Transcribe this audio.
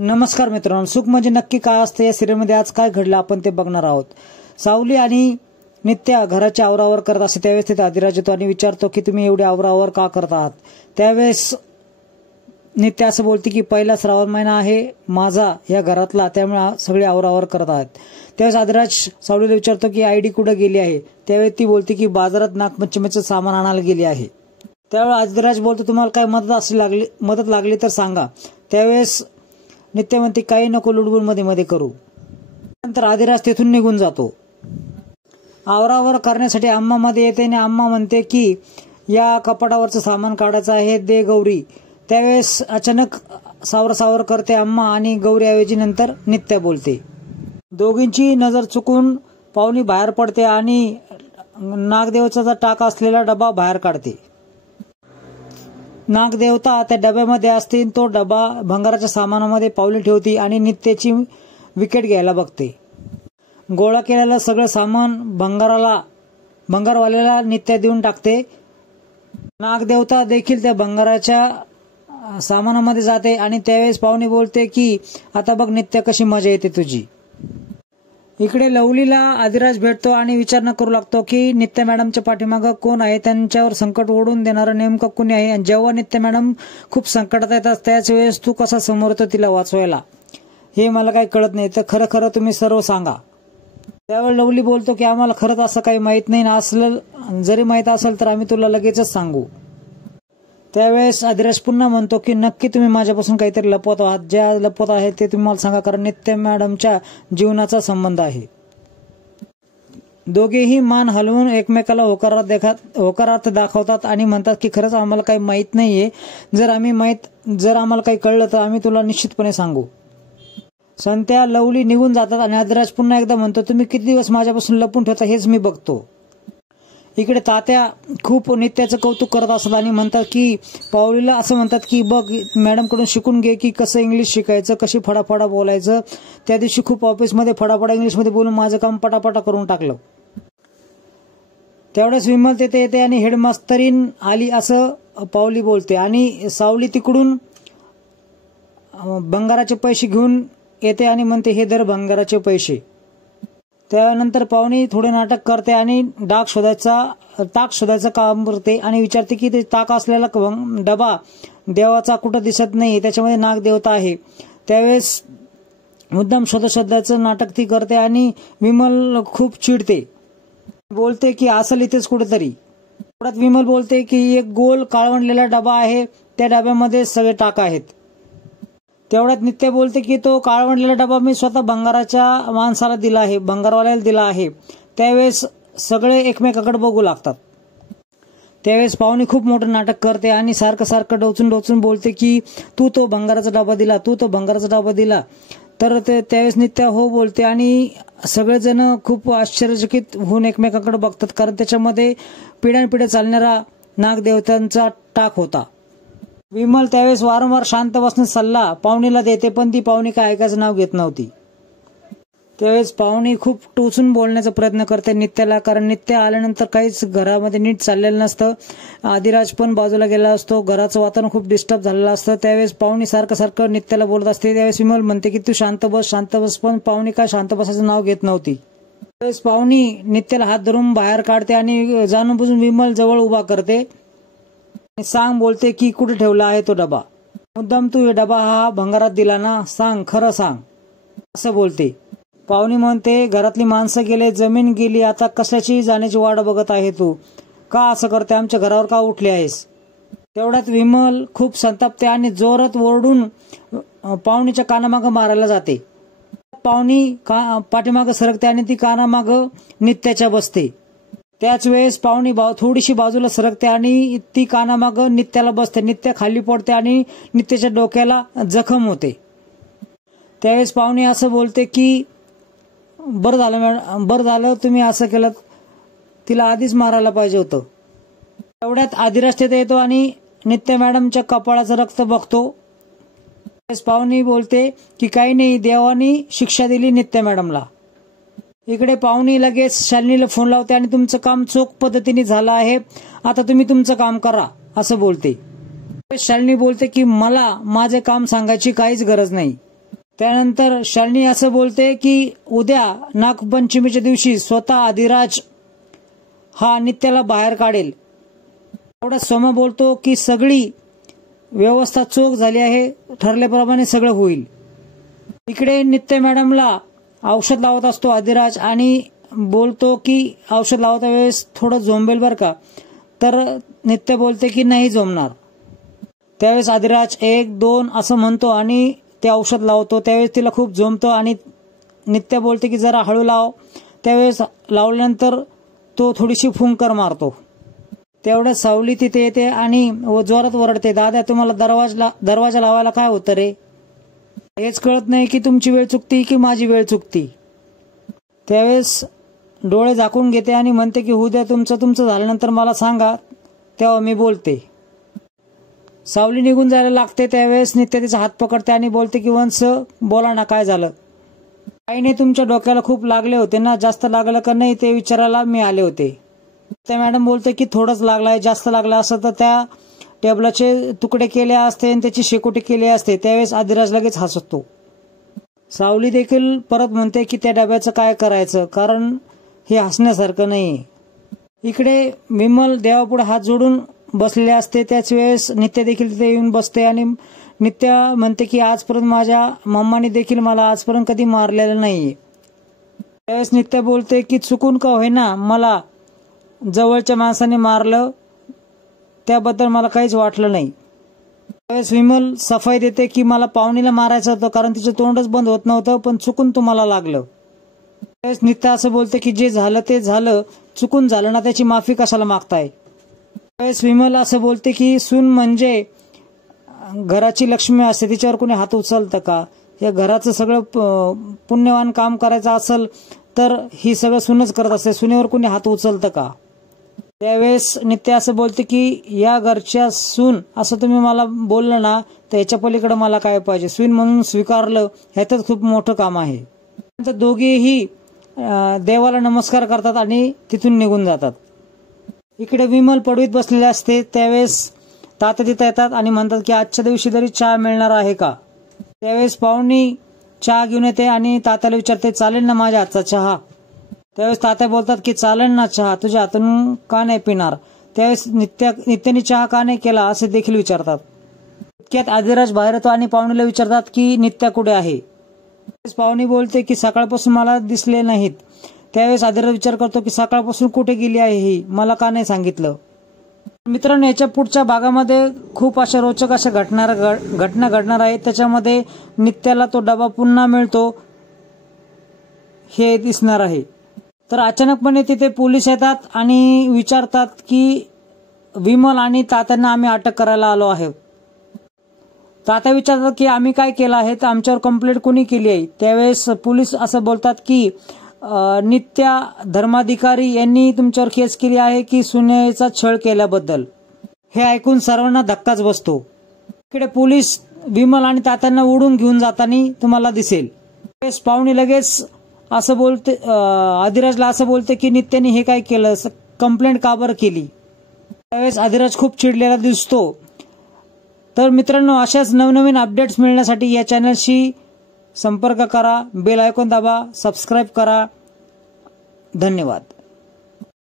नमस्कार मित्रांनो, सुख म्हणजे नक्की काय असते या सिरियलमध्ये आज काय घडलं आपण ते बघणार आहोत। सावली आणि नित्या घराची आवरावर करत असते त्यावेळेस तिथे आदिराज येतो आणि विचारतो की तुम्ही एवढी आवरावर का करत आहात। त्यावेळेस नित्या असं बोलते की पहिला श्रावण महिना आहे माझा या घरातला, त्यामुळे सगळे आवरावर करत आहेत। त्यावेळेस आदिराज सावलीला विचारतो की आयडी कुठे गेली आहे। त्यावेळेस ती बोलते की बाजारात नागपंचमीचं सामान आणायला गेली आहे। त्यावेळेस आदिराज बोलतो तुम्हाला काय मदत लागली तर सांगा। त्यावेळेस नित्या म्हणते काही नको, लुडबुड मध्ये करू। नंतर आदिराज तिथून निघून जातो। आवरावर करण्यासाठी अम्मा मध्ये येते आणि अम्मा म्हणते की या कपाटावरचं सामान काढायचं आहे, दे गौरी। त्यावेळेस अचानक सावर करते अम्मा आणि गौरी ऐवजी नंतर नित्या बोलते। दोघींची नजर चुकून पाहुणी बाहेर पडते आणि नागदेवचा टाका असलेला डबा बाहेर काढते। नागदेवता त्या डब्यामध्ये असते। तो डबा भंगाराच्या सामानामध्ये पावली ठेवते आणि नित्याची विकेट घ्यायला बघते। गोळा केलेलं सगळं सामान भंगारवाल्याला नित्या देऊन टाकते। नागदेवता देखील त्या भंगाराच्या सामानामध्ये जाते आणि त्यावेळेस पाहुणी बोलते की आता बघ नित्या कशी मजा येते तुझी। इकडे लवलीला आदिराज भेटतो आणि विचारणा करू लागतो की नित्या मॅडमच्या पाठीमागं कोण आहे, त्यांच्यावर संकट ओढून देणारं नेमकं कोणी आहे। आणि जेव्हा नित्या मॅडम खूप संकटात येतात त्याच वेळेस तू कसा समोर येतो तिला वाचवायला, हे मला काही कळत नाही, तर खरं खरं तुम्ही सर्व सांगा। त्यावेळी लवली बोलतो की आम्हाला खरंच असं काही माहित नाही, असलं जरी माहित असेल तर आम्ही तुला लगेचच सांगू। त्यावेळेस आदिराज पुन्हा म्हणतो की नक्की तुम्ही माझ्यापासून काहीतरी लपवत आहात, ज्या लपवत आहे ते तुम्ही मला सांगा, कारण नित्या मॅडमच्या जीवनाचा संबंध आहे। दोघेही मान हलवून एकमेकाला होकारार्थ दाखवतात आणि म्हणतात की खरंच आम्हाला काही माहित नाहीये, जर आम्हाला काही कळलं तर आम्ही तुला निश्चितपणे सांगू। संत्या लवली निघून जातात आणि आदिराज पुन्हा एकदा म्हणतो तुम्ही किती दिवस माझ्यापासून लपून ठेवता हेच मी बघतो। इकडे तात्या खूप नित्याचं कौतुक करत असतात आणि म्हणतात की पावलीला असं म्हणतात की बघ मॅडम कडून शिकून घे की कसं इंग्लिश शिकायचं, कशी फडाफडा बोलायचं। त्या दिवशी खूप ऑफिसमध्ये फडाफडा इंग्लिशमध्ये बोलून माझं काम पटापटा करून टाकलं। तेवढंच विमल तिथे येते आणि हेडमास्तरीन आली असं पावली बोलते आणि सावली तिकडून भंगाराचे पैसे घेऊन येते आणि म्हणते हे दर भंगाराचे पैसे। त्यानंतर पाहुणी थोडे नाटक करते आणि टाक शोधायचं काम करते आणि विचारते की ते टाक असलेला डबा देवाचा कुठं दिसत नाही, त्याच्यामध्ये नागदेवता आहे। त्यावेळेस मुद्दाम शोधायचं नाटक ती करते आणि विमल खूप चिडते, बोलते की असेल इथेच कुठेतरी। विमल बोलते की एक गोल काळवंडलेला डबा आहे, त्या डब्यामध्ये सगळे टाक आहेत। तेवढ्यात नित्या बोलते की तो काळवंडलेला डबा मी स्वतः भंगाराच्या माणसाला दिला आहे, भंगारवाल्याला दिला आहे। त्यावेळेस सगळे एकमेकाकडे बघू लागतात। त्यावेळेस पाहुणी खूप मोठं नाटक करते आणि सारखं डोचून बोलते की तू तो भंगाराचा डबा दिला, तर त्यावेळेस नित्या हो बोलते आणि सगळेजण खूप आश्चर्यचकित होऊन एकमेकाकडे बघतात, कारण त्याच्यामध्ये पिढ्यानपिढ्या चालणारा नागदेवतांचा टाक होता। विमल त्यावेळेस वारंवार शांत बसण्याचा सल्ला पाहुणीला देते, पण ती पाहुणी काय ऐकायचं नाव घेत नव्हती। त्यावेळेस पाहुणी खूप टोचून बोलण्याचा प्रयत्न करते नित्याला, कारण नित्या आल्यानंतर काहीच घरामध्ये नीट चाललेलं नसतं। आदिराज पण बाजूला गेला असतो, घराचं वातावरण खूप डिस्टर्ब झालेलं असतं। त्यावेळेस पाहुणी सारखं नित्याला बोलत असते। त्यावेळेस विमल म्हणते की तू शांत बस, पण पाहुणी काय शांत बसायचं नाव घेत नव्हती। त्यावेळेस पाहुणी नित्याला हात धरून बाहेर काढते आणि जाणून बुजून विमल जवळ उभा करते। सांग बोलते की कुठे ठेवला आहे तो डबा, मुद्दाम तू हे डबा हा भंगारात दिला ना, सांग खरं सांग असं बोलते। पाहुणी म्हणते घरातली माणसं गेले, जमीन गेली, आता कशाची जाण्याची वाट बघत आहे तू, का असं करते, आमच्या घरावर का उठली आहेस। तेवढ्यात विमल खूप संतापते आणि जोरात ओरडून पाहुणीच्या कानामागं मारायला जाते। पाहुणी पाठीमागं सरकते आणि ती कानामागं नित्याच्या बसते। त्याच वेळेस पाहुणी थोडीशी बाजूला सरकते आणि ती कानामागं नित्याला बसते। नित्या खाली पडते आणि नित्याच्या डोक्याला जखम होते। त्यावेळेस पाहुणी असं बोलते की बरं झालं तुम्ही असं केलं, तिला आधीच मारायला पाहिजे होतं। तेवढ्यात आदिराज तिथे येतो आणि नित्या मॅडमच्या कपाळाचं रक्त बघतो। पाहुणी बोलते की काही नाही, देवानी शिक्षा दिली नित्या मॅडमला। इकडे पाहुणी लगेच शालिनीला फोन लावते आणि तुमचं काम चोख पद्धतीने झालं आहे, आता तुम्ही तुमचं काम करा असं बोलते। शालिनी बोलते की मला माझे काम सांगायची काहीच गरज नाही, त्यानंतर शालिनी असं बोलते की उद्या नागपंचमीच्या दिवशी स्वतः आदिराज हा नित्याला बाहेर काढेल. एवढा सोमा बोलतो की सगळी व्यवस्था चोख झाली आहे, ठरल्याप्रमाणे सगळं होईल. इकडे नित्य मॅडमला औषध लावत असतो आदिराज आणि बोलतो की औषध लावता वेळेस थोडं झोंबेल बरं का. तर नित्य बोलते की नाही झोंबणार. त्यावेळेस आदिराज 1 2 असं म्हणतो आणि ते औषध लावतो. त्यावेळेस तिला खूप झोंबतं आणि नित्य बोलते की जरा हळू लाव. त्यावेळेस लावल्यानंतर तो थोडीशी फुंकर मारतो. तेवढ्यात सावली तिथे येते आणि जोरात ओरडते, दादा तुम्हाला दरवाजा लावायला काय होतं रे. हेच कळत नाही की तुमची वेळ चुकती की माझी वेळ चुकती. त्यावेळेस डोळे झाकून घेते आणि म्हणते की उद्या तुमचं झाल्यानंतर मला सांगा, तेव्हा मी बोलते. सावली निघून जायला लागते. त्यावेळेस नित्य तिचा हात पकडते आणि बोलते की वंश बोला ना, काय झालं. काही नाही, तुमच्या डोक्याला खूप लागले होते ना, जास्त लागलं का नाही ते विचारायला मी आले होते. त्या मॅडम बोलते की थोडंच लागलाय, जास्त लागला असं तर त्या टेबलाचे तुकडे केले असते आणि त्याची शेकोटी केली असते. त्यावेळेस आदिराज लगेच हसतो. सावली देखील परत म्हणते की त्या डब्याचं काय करायचं, कारण हे हसण्यासारखं नाही. इकडे विमल देवापुढे हात जोडून बसलेले असते. त्याच वेळेस नित्य देखील तिथे येऊन बसते आणि नित्य म्हणते की आजपर्यंत माझ्या मम्माने देखील मला आजपर्यंत कधी मारलेलं नाही. त्यावेळेस नित्य बोलते की चुकून का होईना मला जवळच्या माणसाने मारलं, त्याबद्दल मला काहीच वाटलं नाही. त्यावेळेस विमल सफाई देते की मला पाहुणीला मारायचं होतं, कारण तिचं तोंडच बंद होत नव्हतं, पण चुकून तुम्हाला लागलं. त्यावेळेस नित्य असं बोलते की जे झालं ते झालं, चुकून झालं ना, त्याची माफी कशाला मागताय. त्यावेळेस विमल असं बोलते की सून म्हणजे घराची लक्ष्मी असते, तिच्यावर कोणी हात उचलतं का. या घराचं सगळं पुण्यवान काम करायचं असेल तर ही सगळं सूनच करत असते, सुनेवर कोणी हात उचलतं का. त्यावेळेस नित्य असं बोलते की या घरच्या सून असं तुम्ही मला बोललं ना, तर याच्या पलीकडे मला काय पाहिजे. सून म्हणून स्वीकारलं, ह्यातच खूप मोठं काम आहे. नंतर दोघेही देवाला नमस्कार करतात आणि तिथून निघून जातात. इकडे विमल पडवीत बसलेले असते. त्यावेळेस तात्या तिथं येतात आणि म्हणतात की आजच्या दिवशी तरी चहा मिळणार आहे का. त्यावेळेस पाहुणी चहा घेऊन येते आणि तात्याला विचारते, चालेल ना माझ्या हातचा चहा. त्यावेळेस तात्या बोलतात की चालेल ना चहा, तुझ्या हातून का नाही पिणार. त्यावेळेस नित्याने चहा का नाही केला असे देखील विचारतात. इतक्यात आदिराज बाहेर येतो आणि पाहुणीला विचारतात की नित्या कुठे आहे. पाहुणी बोलते की सकाळपासून मला दिसले नाहीत. त्यावेळेस आदिराज विचार करतो की सकाळपासून कुठे गेली आहे ही, मला का नाही सांगितलं. मित्रांनो, याच्या पुढच्या भागामध्ये खूप अशा रोचक अशा घटना घडणार आहेत. त्याच्यामध्ये नित्याला तो डबा पुन्हा मिळतो हे दिसणार आहे. तर अचानकपणे तिथे पोलीस येतात आणि विचारतात की विमल आणि तात्यांना आम्ही अटक करायला आलो आहे. तात्या विचारतात की आम्ही काय केलं आहे, तर आमच्यावर कंप्लेंट कोणी केली आहे. त्यावेळेस पोलीस असं बोलतात की नित्या धर्माधिकारी यांनी तुमच्यावर केस केली आहे की सुनेचा छळ केल्याबद्दल. हे ऐकून सर्वांना धक्काच बसतो. इकडे पोलीस विमल आणि तात्यांना ओढून घेऊन जाताना तुम्हाला दिसेल. त्यावेळेस पाहुणी लगेच असं बोलते, आदिराजला असं बोलते की नित्याने हे काय केलं, कंप्लेंट का बरं केली. त्यावेळेस आदिराज खूप चिडलेला दिसतो. तर मित्रांनो, अशाच नवनवीन अपडेट्स मिळण्यासाठी या चॅनलशी संपर्क करा, बेल आयकॉन दाबा, सबस्क्राईब करा. धन्यवाद.